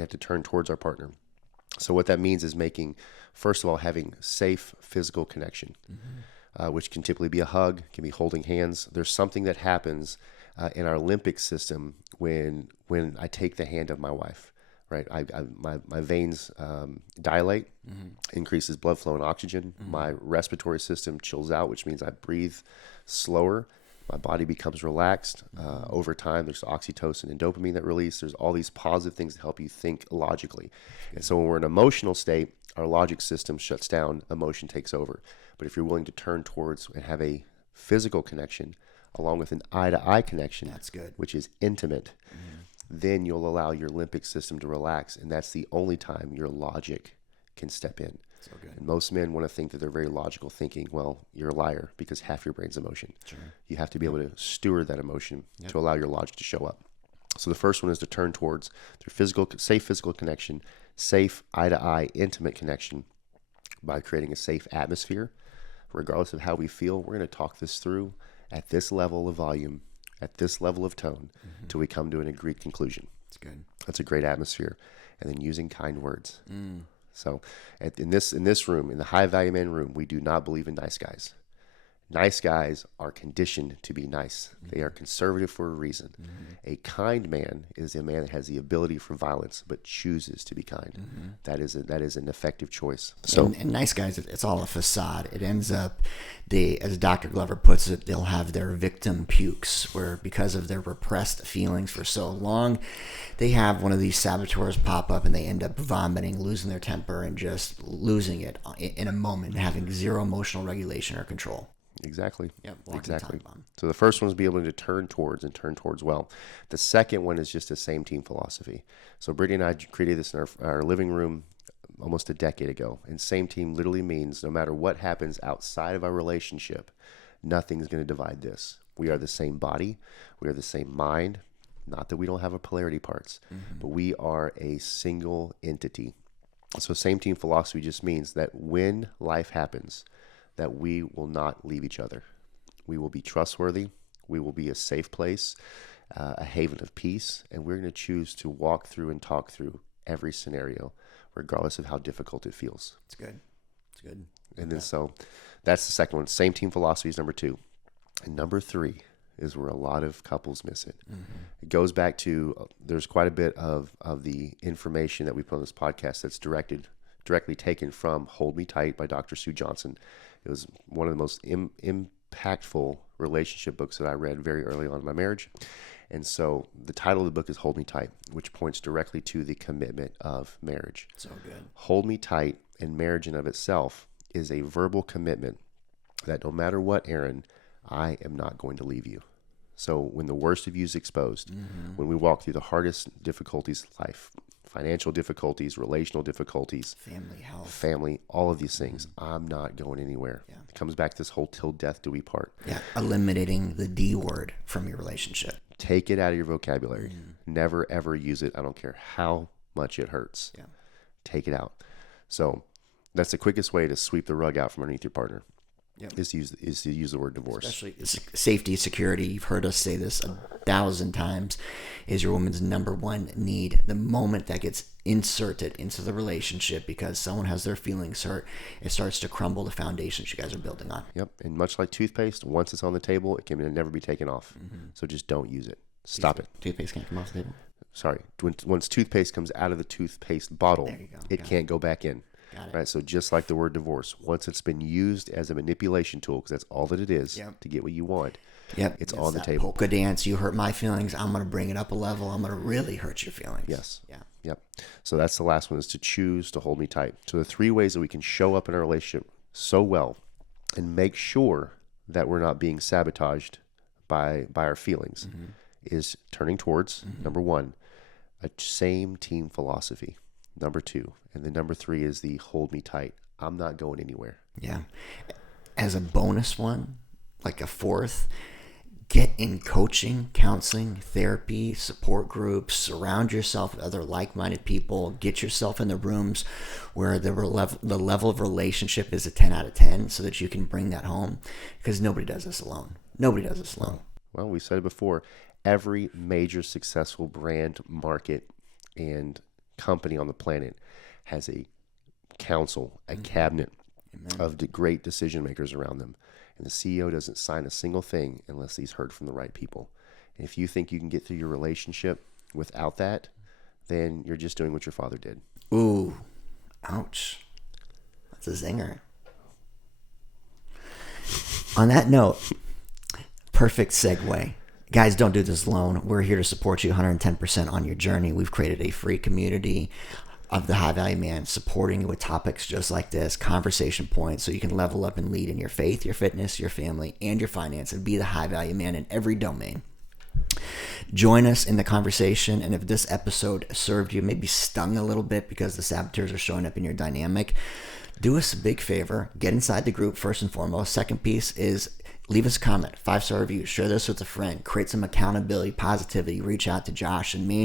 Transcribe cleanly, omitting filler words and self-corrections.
We have to turn towards our partner. So what that means is first of all, having safe physical connection, which can typically be a hug, can be holding hands. There's something that happens in our limbic system when I take the hand of my wife, right? My veins dilate, increases blood flow and oxygen. My respiratory system chills out, which means I breathe slower. My body becomes relaxed. Over time, there's oxytocin and dopamine that release. There's all these positive things that help you think logically. And so when we're in an emotional state, our logic system shuts down, emotion takes over. But if you're willing to turn towards and have a physical connection along with an eye-to-eye connection, that's good, which is intimate, then you'll allow your limbic system to relax. And that's the only time your logic can step in. So good. And most men want to think that they're very logical thinking. Well, you're a liar because half your brain's emotion. Sure. You have to be able to steward that emotion to allow your logic to show up. So the first one is to turn towards through safe physical connection, safe eye-to-eye intimate connection by creating a safe atmosphere. Regardless of how we feel, we're going to talk this through at this level of volume, at this level of tone, till we come to an agreed conclusion. That's good. That's a great atmosphere. And then using kind words. So in this room, in the high value man room, we do not believe in nice guys. Nice guys are conditioned to be nice. They are conservative for a reason. A kind man is a man that has the ability for violence but chooses to be kind. That is an effective choice. So and nice guys, it's all a facade. It ends up, as Dr. Glover puts it, they'll have their victim pukes, where because of their repressed feelings for so long, they have one of these saboteurs pop up and they end up vomiting, losing their temper, and just losing it in a moment, having zero emotional regulation or control. Exactly. Yep. Exactly. So the first one is be able to turn towards well. The second one is just a same team philosophy. So Brittany and I created this in our living room almost a decade ago. And same team literally means no matter what happens outside of our relationship, nothing's going to divide this. We are the same body. We are the same mind. Not that we don't have our polarity parts, but we are a single entity. So same team philosophy just means that when life happens, that we will not leave each other. We will be trustworthy. We will be a safe place, a haven of peace, and we're going to choose to walk through and talk through every scenario, regardless of how difficult it feels. It's good. It's good. And then so that's the second one. Same team philosophy is number 2. And number 3 is where a lot of couples miss it. It goes back to, there's quite a bit of the information that we put on this podcast that's directly taken from Hold Me Tight by Dr. Sue Johnson. It was one of the most impactful relationship books that I read very early on in my marriage. And so the title of the book is Hold Me Tight, which points directly to the commitment of marriage. So good. Hold Me Tight and marriage in of itself is a verbal commitment that no matter what, Erin, I am not going to leave you. So when the worst of you is exposed, when we walk through the hardest difficulties of life, financial difficulties, relational difficulties, family, health, all of these things, I'm not going anywhere. Yeah. It comes back to this whole till death do we part. Yeah, eliminating the D word from your relationship. Take it out of your vocabulary. Never, ever use it. I don't care how much it hurts. Yeah. Take it out. So that's the quickest way to sweep the rug out from underneath your partner. Yep. Is to use the word divorce. Especially safety, security. You've heard us say this 1,000 times. Is your woman's number one need. The moment that gets inserted into the relationship because someone has their feelings hurt, it starts to crumble the foundations you guys are building on. Yep. And much like toothpaste, once it's on the table, it can never be taken off. So just don't use it. Stop it. Toothpaste can't come off the table. Sorry. Once toothpaste comes out of the toothpaste bottle, it can't go back in. Right, so just like the word divorce, once it's been used as a manipulation tool, because that's all that it is, to get what you want, it's on the table. Polka dance, you hurt my feelings, I'm going to bring it up a level, I'm going to really hurt your feelings. Yes. Yeah. Yep. So that's the last one, is to choose to hold me tight. So the 3 ways that we can show up in a relationship so well and make sure that we're not being sabotaged by our feelings is turning towards, number 1, a same team philosophy. Number 2, and then number 3 is the hold me tight. I'm not going anywhere. Yeah. As a bonus one, like a 4th, get in coaching, counseling, therapy, support groups, surround yourself with other like-minded people, get yourself in the rooms where the level of relationship is a 10 out of 10 so that you can bring that home, because nobody does this alone. Nobody does this alone. Well, we said it before, every major successful brand, market, and company on the planet has a council, a cabinet of the great decision makers around them. And the CEO doesn't sign a single thing unless he's heard from the right people. And if you think you can get through your relationship without that, then you're just doing what your father did. Ooh, ouch. That's a zinger. On that note, perfect segue. Guys, don't do this alone. We're here to support you 110% on your journey. We've created a free community of the High Value Man, supporting you with topics just like this, conversation points, so you can level up and lead in your faith, your fitness, your family, and your finance, and be the High Value Man in every domain. Join us in the conversation, and if this episode served you, maybe stung a little bit because the saboteurs are showing up in your dynamic, do us a big favor. Get inside the group first and foremost. Second piece is leave us a comment, 5-star review, share this with a friend, create some accountability, positivity, reach out to Josh and me.